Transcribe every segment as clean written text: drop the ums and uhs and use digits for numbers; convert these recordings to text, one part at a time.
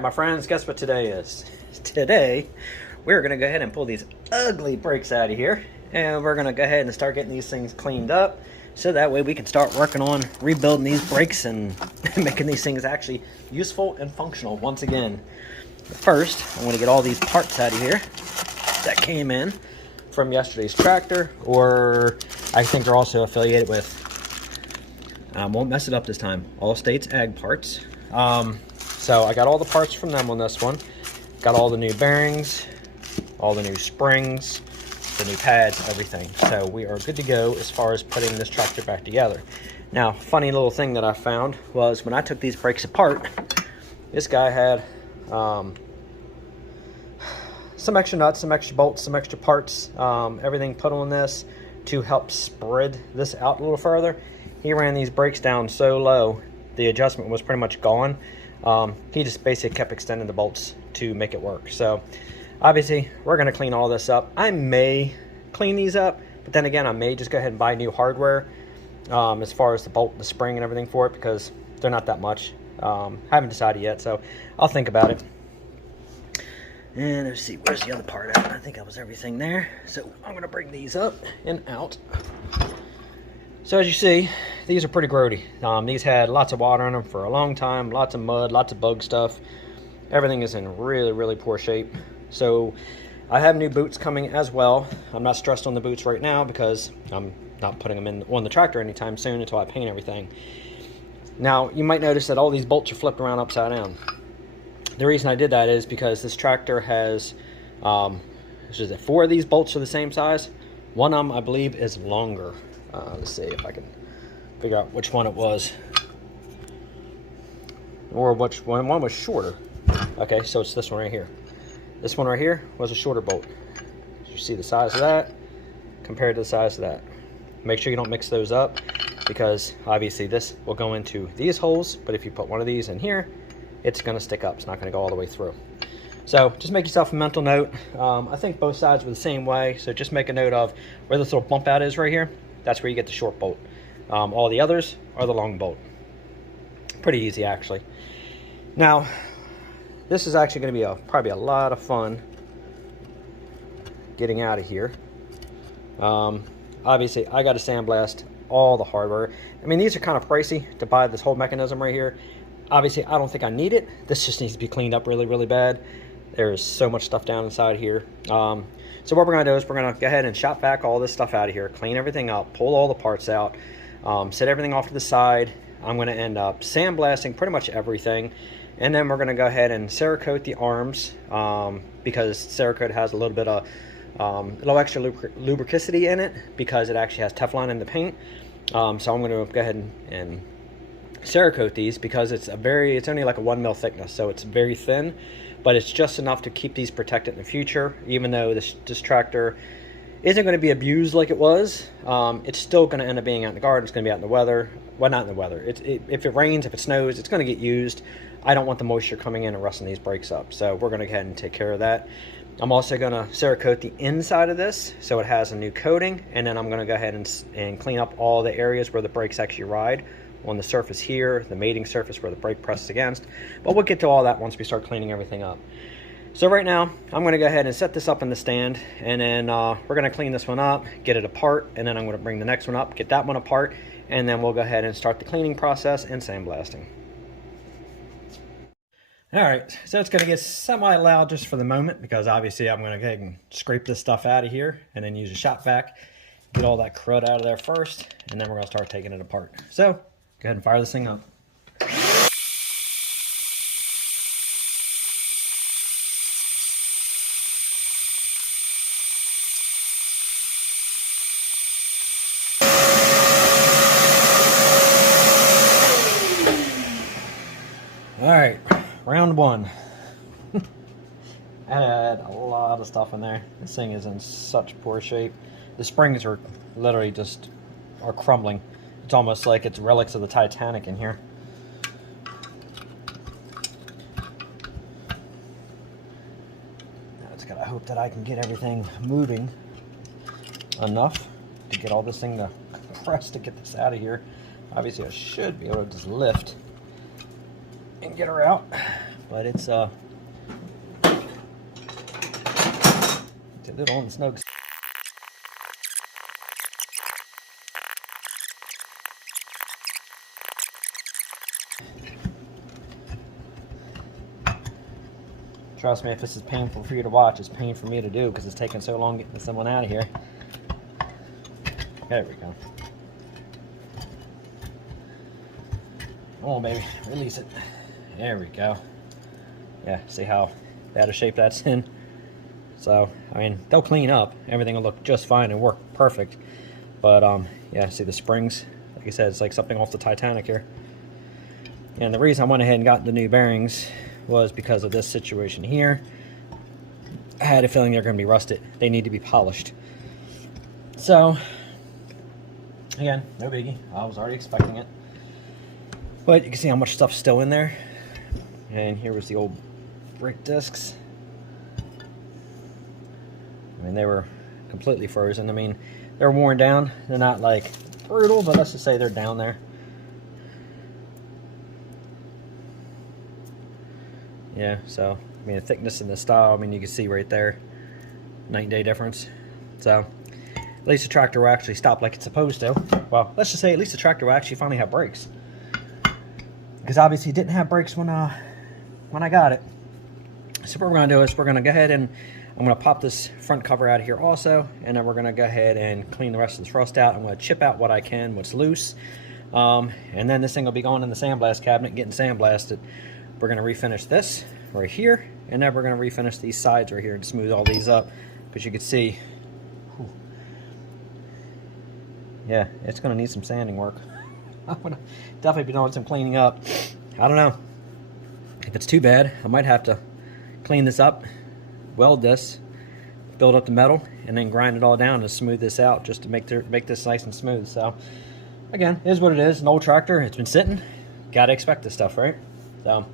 Alright my friends, guess what today is? Today, we're going to go ahead and pull these ugly brakes out of here. And we're going to go ahead and start getting these things cleaned up. So that way we can start working on rebuilding these brakes and making these things actually useful and functional once again. But first, I'm going to get all these parts out of here that came in from yesterday's tractor. Or I think they're also affiliated with, won't mess it up this time, All States Ag Parts. So I got all the parts from them on this one. Got all the new bearings, all the new springs, the new pads, everything. So we are good to go as far as putting this tractor back together. Now, funny little thing that I found was when I took these brakes apart, this guy had some extra nuts, some extra bolts, some extra parts, everything put on this to help spread this out a little further. He ran these brakes down so low, the adjustment was pretty much gone. He just basically kept extending the bolts to make it work. So obviously we're going to clean all this up. I may clean these up, but then again I may just go ahead and buy new hardware as far as the bolt, the spring and everything for it, because they're not that much. I haven't decided yet, so I'll think about it. And let's see, where's the other part at? I think that was everything there. So I'm going to bring these up and out. So as you see, these are pretty grody. These had lots of water in them for a long time, lots of mud, lots of bug stuff. Everything is in really, really poor shape. So I have new boots coming as well. I'm not stressed on the boots right now because I'm not putting them on the tractor anytime soon until I paint everything. Now, you might notice that all these bolts are flipped around upside down. The reason I did that is because this tractor has, 4 of these bolts are the same size. One of them, I believe, is longer. Let's see if I can figure out which one it was, or which one was shorter. Okay, so it's this one right here. This one right here was a shorter bolt. You see the size of that compared to the size of that. Make sure you don't mix those up, because obviously this will go into these holes, but if you put one of these in here, it's going to stick up. It's not going to go all the way through. So just make yourself a mental note. I think both sides were the same way, so just make a note of where this little bump out is right here. That's where you get the short bolt. All the others are the long bolt. Pretty easy, actually. Now, this is actually going to be probably a lot of fun getting out of here. Obviously, I got to sandblast all the hardware. I mean, these are kind of pricey to buy this whole mechanism right here. Obviously, I don't think I need it. This just needs to be cleaned up really, really bad. There's so much stuff down inside here. So what we're going to do is we're going to go ahead and shop vac all this stuff out of here, clean everything up, pull all the parts out, set everything off to the side. I'm going to end up sandblasting pretty much everything, and then we're going to go ahead and Cerakote the arms, because Cerakote has a little bit of little extra lubricity in it, because it actually has Teflon in the paint. So I'm going to go ahead and Cerakote these, because it's only like a 1 mil thickness, so it's very thin, but it's just enough to keep these protected in the future. Even though this tractor isn't going to be abused like it was, it's still going to end up being out in the garden. It's going to be out in the weather. Well, not in the weather. If it rains, if it snows, it's going to get used. I don't want the moisture coming in and rusting these brakes up, so we're going to go ahead and take care of that. I'm also going to Cerakote the inside of this so it has a new coating, and then I'm going to go ahead and clean up all the areas where the brakes actually ride on the surface here, the mating surface where the brake presses against. But we'll get to all that once we start cleaning everything up. So right now, I'm going to go ahead and set this up in the stand, and then we're going to clean this one up, get it apart, and then I'm going to bring the next one up, get that one apart, and then we'll go ahead and start the cleaning process and sandblasting. Alright, so it's going to get semi-loud just for the moment, because obviously I'm going to go ahead and scrape this stuff out of here, and then use a shop vac, get all that crud out of there first, and then we're going to start taking it apart. So, go ahead and fire this thing up. Alright, round one. I had a lot of stuff in there. This thing is in such poor shape. The springs are literally are crumbling. It's almost like it's relics of the Titanic in here. Now it's gotta hope that I can get everything moving enough to get all this thing to compress to get this out of here. Obviously I should be able to just lift and get her out. but it's a little on the snow. Trust me, if this is painful for you to watch, it's pain for me to do because it's taking so long getting someone out of here. There we go. Come on, baby, release it. There we go. Yeah, see how out of shape that's in? So, I mean, they'll clean up. Everything will look just fine and work perfect. But, yeah, see the springs? Like I said, it's like something off the Titanic here. And the reason I went ahead and got the new bearings was because of this situation here. I had a feeling they're going to be rusted. They need to be polished. So, again, no biggie. I was already expecting it. But you can see how much stuff's still in there. And here was the old brake discs. I mean, they were completely frozen. I mean, they're worn down. They're not like brutal, but let's just say they're down there. Yeah, so, I mean, the thickness and the style, I mean, you can see right there, night and day difference. So, at least the tractor will actually stop like it's supposed to. Well, let's just say at least the tractor will actually finally have brakes. Because obviously it didn't have brakes when I got it. So what we're going to do is we're going to go ahead and I'm going to pop this front cover out of here also, and then we're going to go ahead and clean the rest of this rust out. I'm going to chip out what I can, what's loose, and then this thing will be going in the sandblast cabinet, getting sandblasted. We're going to refinish this right here, and then we're going to refinish these sides right here and smooth all these up, because you can see, yeah, it's going to need some sanding work. I'm going to definitely be doing some cleaning up. I don't know if it's too bad. I might have to clean this up, weld this, build up the metal, and then grind it all down to smooth this out, just to make this nice and smooth. So again, it is what it is. An old tractor, it's been sitting, gotta expect this stuff, right? So all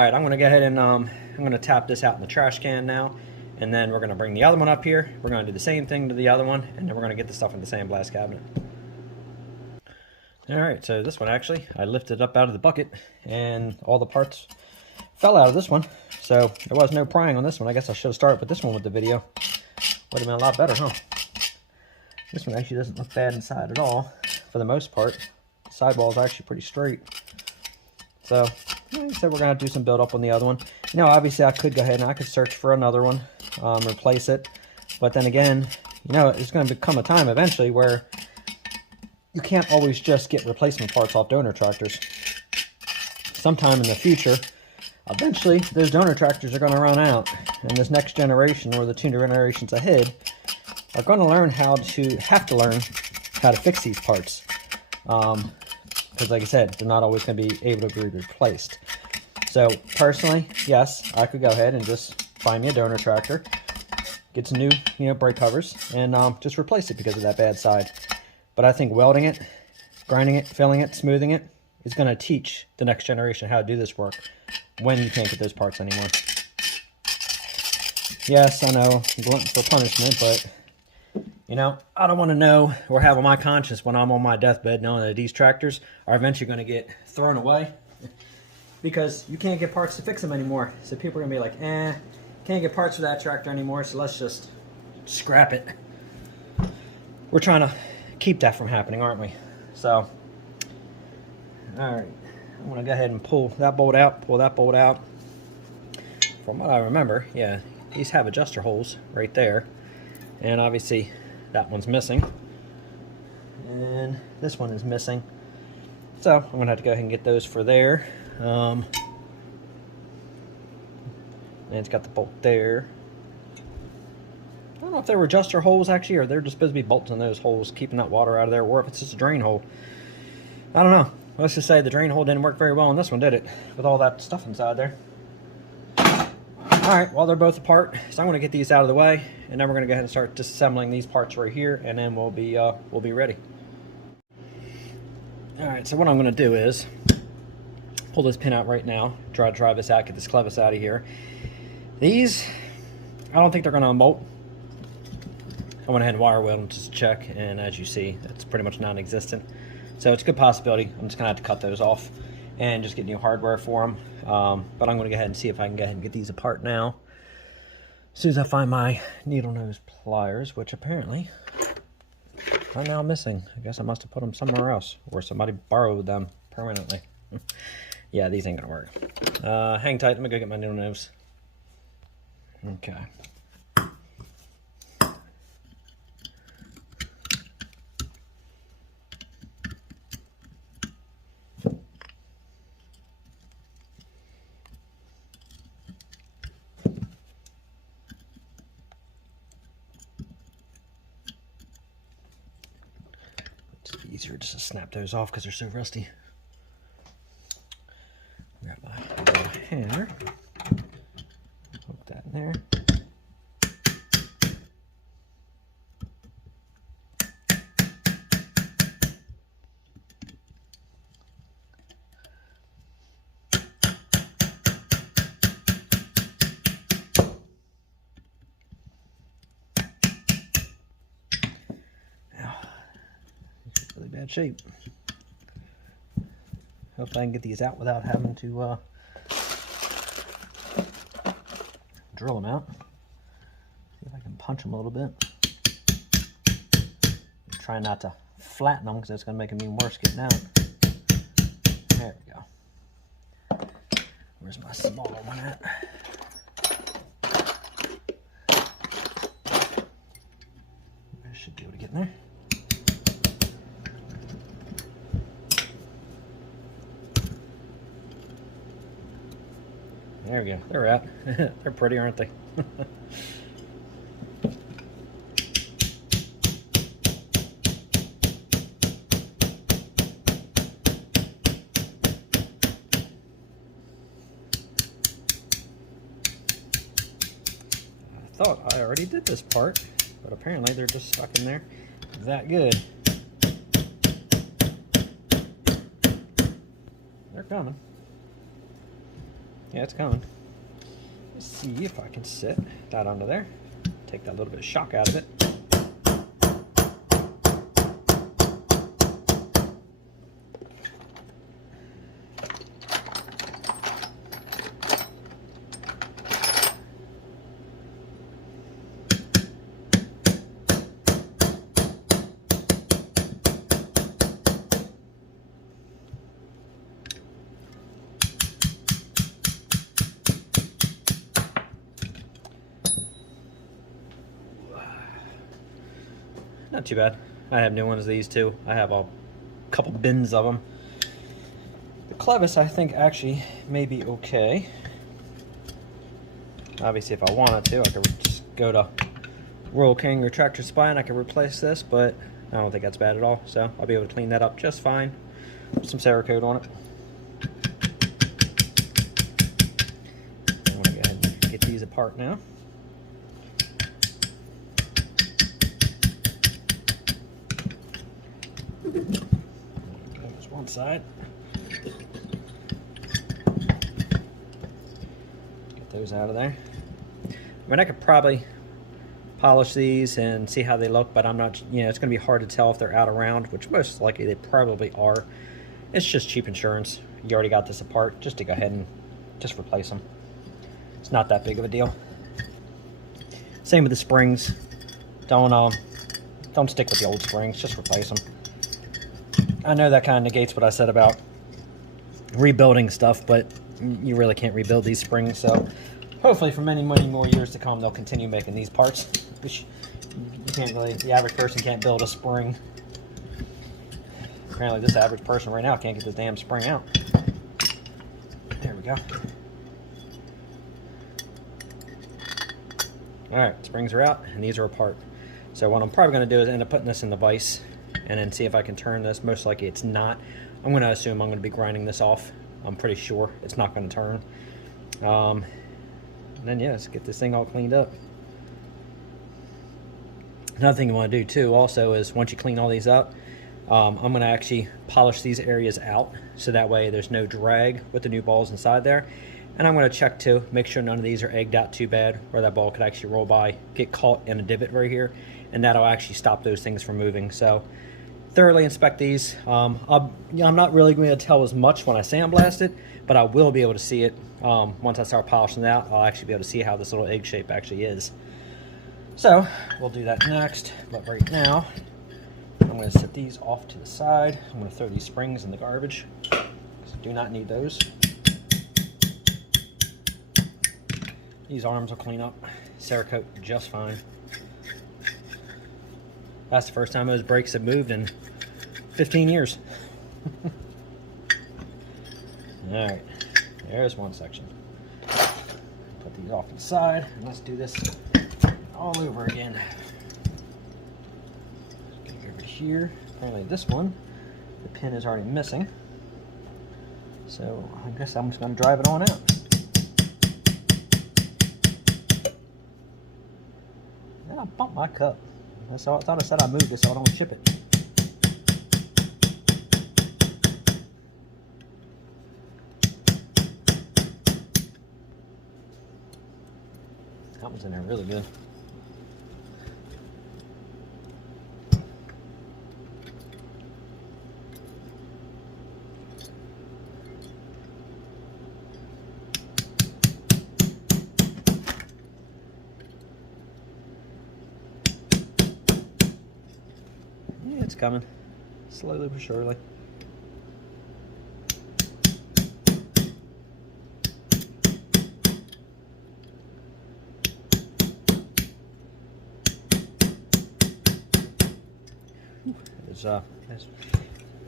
right, I'm gonna go ahead and I'm gonna tap this out in the trash can now, and then we're gonna bring the other one up here. We're gonna do the same thing to the other one, and then we're gonna get the stuff in the sandblast cabinet. All right, so this one actually, I lifted up out of the bucket, and all the parts fell out of this one. So there was no prying on this one. I guess I should have started with this one with the video. Would have been a lot better, huh? This one actually doesn't look bad inside at all, for the most part. The sidewall is actually pretty straight. So, like I said, we're going to do some build up on the other one. You know, obviously I could go ahead and I could search for another one, replace it. But then again, you know, it's going to become a time eventually where you can't always just get replacement parts off donor tractors. Sometime in the future, eventually those donor tractors are going to run out, and this next generation, or the 2 generations ahead, are going to have to learn how to fix these parts. Because like I said, they're not always going to be able to be replaced. So personally, yes, I could go ahead and just find me a donor tractor, get some new, brake covers, and just replace it because of that bad side. But I think welding it, grinding it, filling it, smoothing it is going to teach the next generation how to do this work when you can't get those parts anymore. Yes, I know, glutton for punishment, but, you know, I don't want to know or have on my conscience when I'm on my deathbed knowing that these tractors are eventually going to get thrown away because you can't get parts to fix them anymore. So people are going to be like, can't get parts for that tractor anymore, so let's just scrap it. We're trying to keep that from happening, aren't we? So, all right, I'm going to go ahead and pull that bolt out, pull that bolt out. From what I remember, yeah, these have adjuster holes right there, and obviously that one's missing, and this one is missing. So I'm going to have to go ahead and get those for there. And it's got the bolt there. I don't know if they were adjuster holes actually, or they're just supposed to be bolts in those holes, keeping that water out of there, or if it's just a drain hole. I don't know. Let's just say the drain hole didn't work very well on this one, did it? With all that stuff inside there. Alright, well, they're both apart, so I'm going to get these out of the way, and then we're going to go ahead and start disassembling these parts right here, and then we'll be ready. Alright, so what I'm going to do is pull this pin out right now, try to drive this out, get this clevis out of here. These, I don't think they're going to unbolt. I went ahead and wire weld them just to check, and as you see, that's pretty much non-existent. So it's a good possibility. I'm just going to have to cut those off. and just get new hardware for them. But I'm going to go ahead and see if I can go ahead and get these apart now. As soon as I find my needle nose pliers, which apparently are now missing. I guess I must have put them somewhere else, or somebody borrowed them permanently. Yeah, these ain't gonna work. Hang tight, let me go get my needle nose. Okay. It's easier just to snap those off because they're so rusty. Grab my little hammer, hook that in there. Now, really bad shape. Hope I can get these out without having to drill them out. See if I can punch them a little bit. Try not to flatten them because that's going to make them even worse getting out. There we go. Where's my smaller one at? I should be able to get in there. There we go. They're out. They're pretty, aren't they? I thought I already did this part, but apparently they're just stuck in there that good. They're coming. Yeah, it's coming. Let's see if I can sit that under there. Take that little bit of shock out of it. Not too bad. I have new ones of these too. I have a couple bins of them. The clevis I think actually may be okay. Obviously if I wanted to, I could just go to Royal King or Tractor Supply and I could replace this, but I don't think that's bad at all. So I'll be able to clean that up just fine. Put some Cerakote on it. I'm gonna go ahead and get these apart now. There's one side. Get those out of there. I mean, I could probably polish these and see how they look, but I'm not, you know, it's going to be hard to tell if they're out of round, which most likely they probably are. It's just cheap insurance. You already got this apart, just to go ahead and just replace them. It's not that big of a deal. Same with the springs. Don't stick with the old springs, just replace them. I know that kind of negates what I said about rebuilding stuff, but you really can't rebuild these springs, so hopefully for many, many more years to come, they'll continue making these parts, which you can't really, the average person can't build a spring. Apparently this average person right now can't get this damn spring out. There we go. Alright, springs are out, and these are apart. So what I'm probably going to do is end up putting this in the vise and then see if I can turn this. Most likely it's not. I'm going to assume I'm going to be grinding this off. I'm pretty sure it's not going to turn. And then, yeah, let's get this thing all cleaned up. Another thing you want to do too also is once you clean all these up, I'm going to actually polish these areas out so that way there's no drag with the new balls inside there. And I'm going to check to make sure none of these are egged out too bad, or that ball could actually roll by, get caught in a divot right here, and that'll actually stop those things from moving. So thoroughly inspect these. I'm not really going to tell as much when I sandblast it, but I will be able to see it once I start polishing it out. I'll actually be able to see how this little egg shape actually is. So we'll do that next, but right now I'm going to set these off to the side. I'm going to throw these springs in the garbage because I do not need those. These arms will clean up, Cerakote just fine. That's the first time those brakes have moved in 15 years. Alright, there's one section. Put these off to the side, and let's do this all over again. Get over to here. Apparently this one, the pin is already missing. So I guess I'm just going to drive it on out. And I bumped my cup. That's all, I thought I said I moved it so I don't chip it. That one's in there really good. It's coming, slowly but surely. It's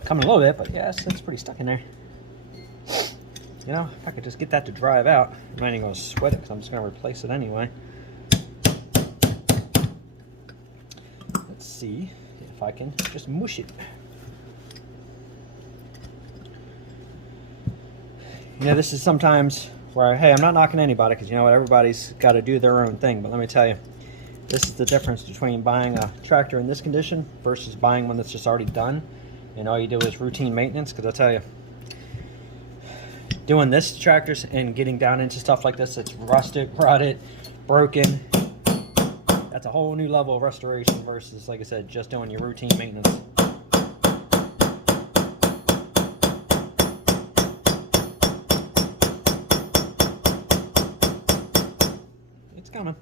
coming a little bit, but yeah, it's pretty stuck in there. You know, if I could just get that to drive out, I'm not even going to sweat it because I'm just going to replace it anyway. Let's see if I can just mush it. You know, this is sometimes where, hey, I'm not knocking anybody because you know what, everybody's got to do their own thing, but let me tell you, this is the difference between buying a tractor in this condition versus buying one that's just already done and all you do is routine maintenance. Because I'll tell you, doing this to tractors and getting down into stuff like this that's rusted, rotted, broken, that's a whole new level of restoration versus, like I said, just doing your routine maintenance. It's coming.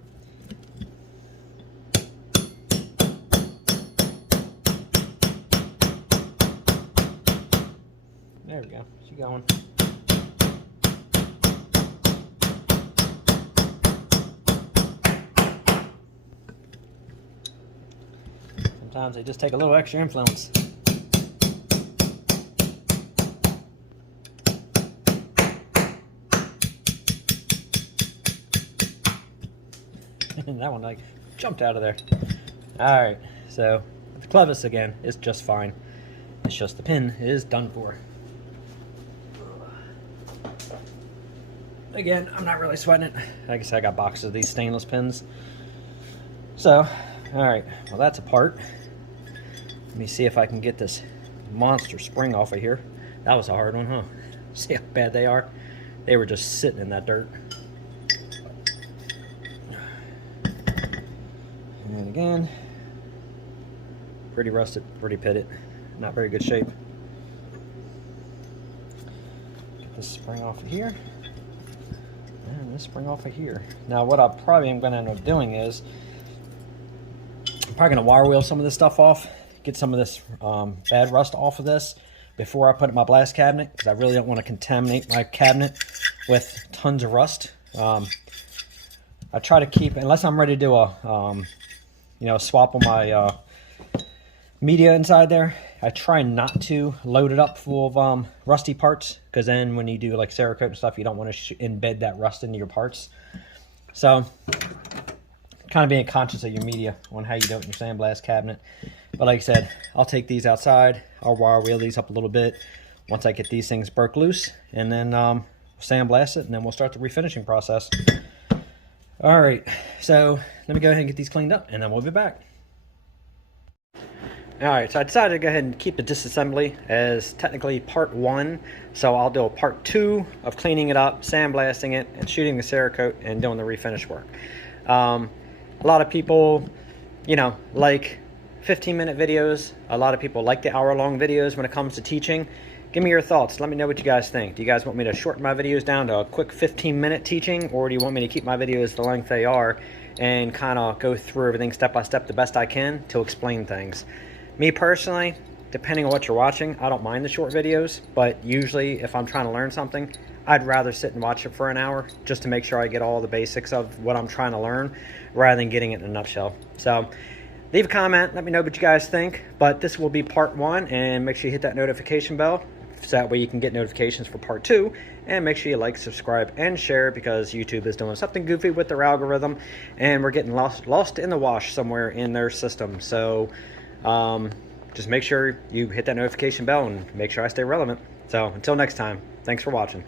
There we go. She's going. Sometimes they just take a little extra influence. And that one like jumped out of there. Alright, so the clevis again is just fine. It's just the pin is done for. Again, I'm not really sweating it. Like I said, I got boxes of these stainless pins. So, alright, well that's apart. Let me see if I can get this monster spring off of here. That was a hard one, huh? See how bad they are? They were just sitting in that dirt. And again, pretty rusted, pretty pitted. Not very good shape. Get this spring off of here. And this spring off of here. Now what I probably am going to end up doing is I'm probably going to wire wheel some of this stuff off. Get some of this bad rust off of this before I put it in my blast cabinet, because I really don't want to contaminate my cabinet with tons of rust. I try to keep, unless I'm ready to do a you know, swap on my media inside there, I try not to load it up full of rusty parts, because then when you do like Cerakote and stuff, you don't want to embed that rust into your parts. So kind of being conscious of your media on how you do it in your sandblast cabinet. But like I said, I'll take these outside, I'll wire wheel these up a little bit once I get these things broke loose, and then sandblast it, and then we'll start the refinishing process. Alright, so let me go ahead and get these cleaned up, and then we'll be back. Alright, so I decided to go ahead and keep the disassembly as technically part 1, so I'll do a part 2 of cleaning it up, sandblasting it, and shooting the Cerakote and doing the refinish work. A lot of people, you know, like 15-minute videos. A lot of people like the hour-long videos when it comes to teaching. Give me your thoughts. Let me know what you guys think. Do you guys want me to shorten my videos down to a quick 15-minute teaching, or do you want me to keep my videos the length they are and kind of go through everything step by step the best I can to explain things? Me personally, depending on what you're watching, I don't mind the short videos, but usually if I'm trying to learn something, I'd rather sit and watch it for an hour just to make sure I get all the basics of what I'm trying to learn rather than getting it in a nutshell. So leave a comment, let me know what you guys think, but this will be part 1, and make sure you hit that notification bell so that way you can get notifications for part 2, and make sure you like, subscribe, and share, because YouTube is doing something goofy with their algorithm and we're getting lost in the wash somewhere in their system. So just make sure you hit that notification bell and make sure I stay relevant. So until next time, thanks for watching.